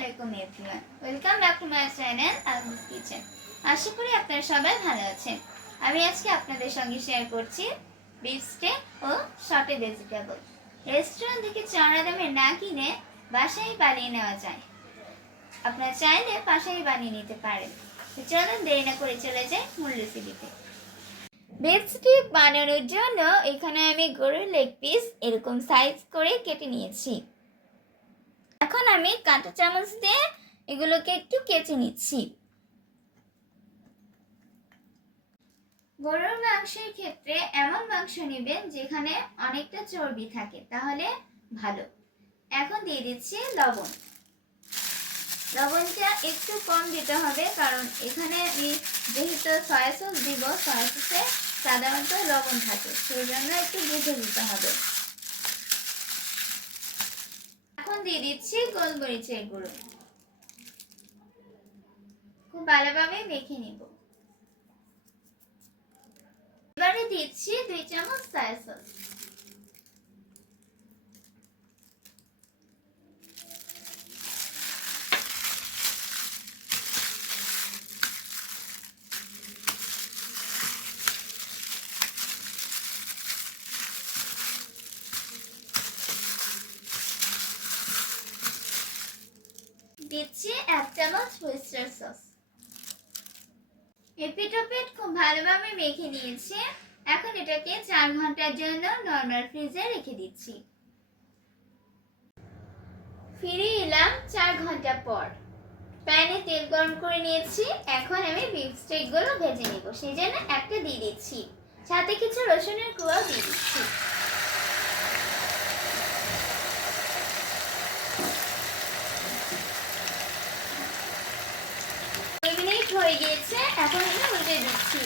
আলাইকুম everyone, welcome back to my channel Almis kitchen. আশা করি আপনারা সবাই ভালো আছেন। আমি আজকে আপনাদের সঙ্গে শেয়ার করছি বিফ স্টেক ও সটে ভেজিটেবল। রেস্টুরেন্ট থেকে চড়া দামে না কিনে বাসায় বানিয়ে নেওয়া যায়। আপনারা চাইলে বাসায় বানিয়ে নিতে পারেন। তো চলুন দেরি না করে চলে যাই মূল রেসিপিতে। বিফ স্টেক বানানোর জন্য এখানে আমি গরুর লেগ পিস এরকম সাইজ করে কেটে নিয়েছি। এখন আমি কাঁটা চামচ দিয়ে এগুলোকে একটু কেচে নিচ্ছি। গরুর মাংসের ক্ষেত্রে এমন মাংস নেবেন যেখানে অনেকটা চর্বি থাকে, তাহলে ভালো। এখন দিয়ে দিচ্ছি লবণ। লবণটা একটু কম দিতে হবে, কারণ এখানে আমি যেহেতু সয়া সস দিব, সয়া সসে সাধারণত লবণ থাকে, সেই জন্য একটু বুঝে দিতে হবে। এখন দিয়ে দিচ্ছি গোলমরিচের গুঁড়ো। খুব ভালোভাবে মেখে নিব। এবারে দিচ্ছি 2 চামচ সয়া সস। দিচ্ছি 1 চামচ ওয়েস্টার সস। এপিটোপিট খুব ভালোভাবে মেখে নিয়েছি। এখন এটাকে 4 ঘন্টার জন্য নরমাল ফ্রিজে রেখে দিচ্ছি। ফিরে এলাম 4 ঘন্টা পর। প্যানে তেল গরম করে নিয়েছি। এখন আমি বিফ স্টেকগুলো ভেজে নেব, সেই জন্য একটা দিয়ে দিচ্ছি, সাথে কিছু রসুনের কুয়াও দিয়ে দিচ্ছি। হয়ে গিয়েছে, এখন আমি উল্টে দিচ্ছি।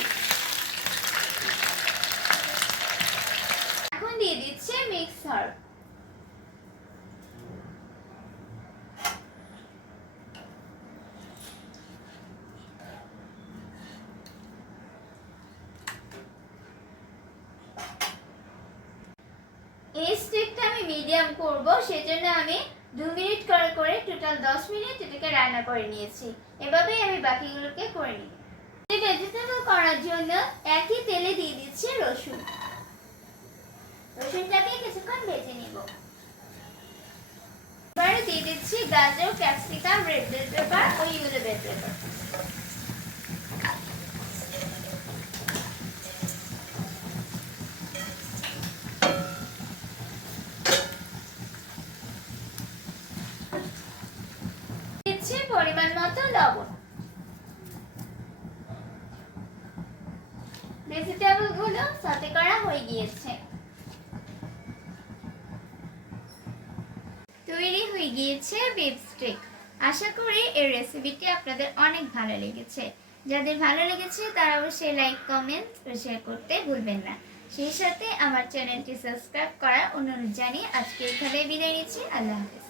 এখন দিয়ে দিচ্ছি মিক্স হার্ব। এই স্টেকটা আমি মিডিয়াম করব, সেজন্য আমি 2 মিনিট করে করে টোটাল 10 মিনিট এটাকে রান্না করে নিয়েছি। এভাবেই আমি বাকিগুলোকে করে নিই। এই ভেজিটেবল করার জন্য একই তেলে দিয়ে দিচ্ছি রসুন। রসুনটাকে কিছুক্ষণ ভেজে নিব। এবারে দিয়ে দিচ্ছি গাজর, ক্যাপসিকাম, রেড বেল পেপার ও ইয়েলো বেল পেপার। দিচ্ছি পরিমাণ মতো লবণ। ভেজিটেবল গুলো সটে করা হয়ে গিয়েছে। তৈরি হয়ে গিয়েছে বিফ স্টেক। আশা করি এই রেসিপিটি আপনাদের অনেক ভালো লেগেছে। যাদের ভালো লেগেছে তারা অবশ্যই লাইক, কমেন্ট ও শেয়ার করতে ভুলবেন না। সেই সাথে আমার চ্যানেলটি সাবস্ক্রাইব করার অনুরোধ জানিয়ে আজকে এখানে বিদায় নিচ্ছি। আল্লাহ হাফেজ।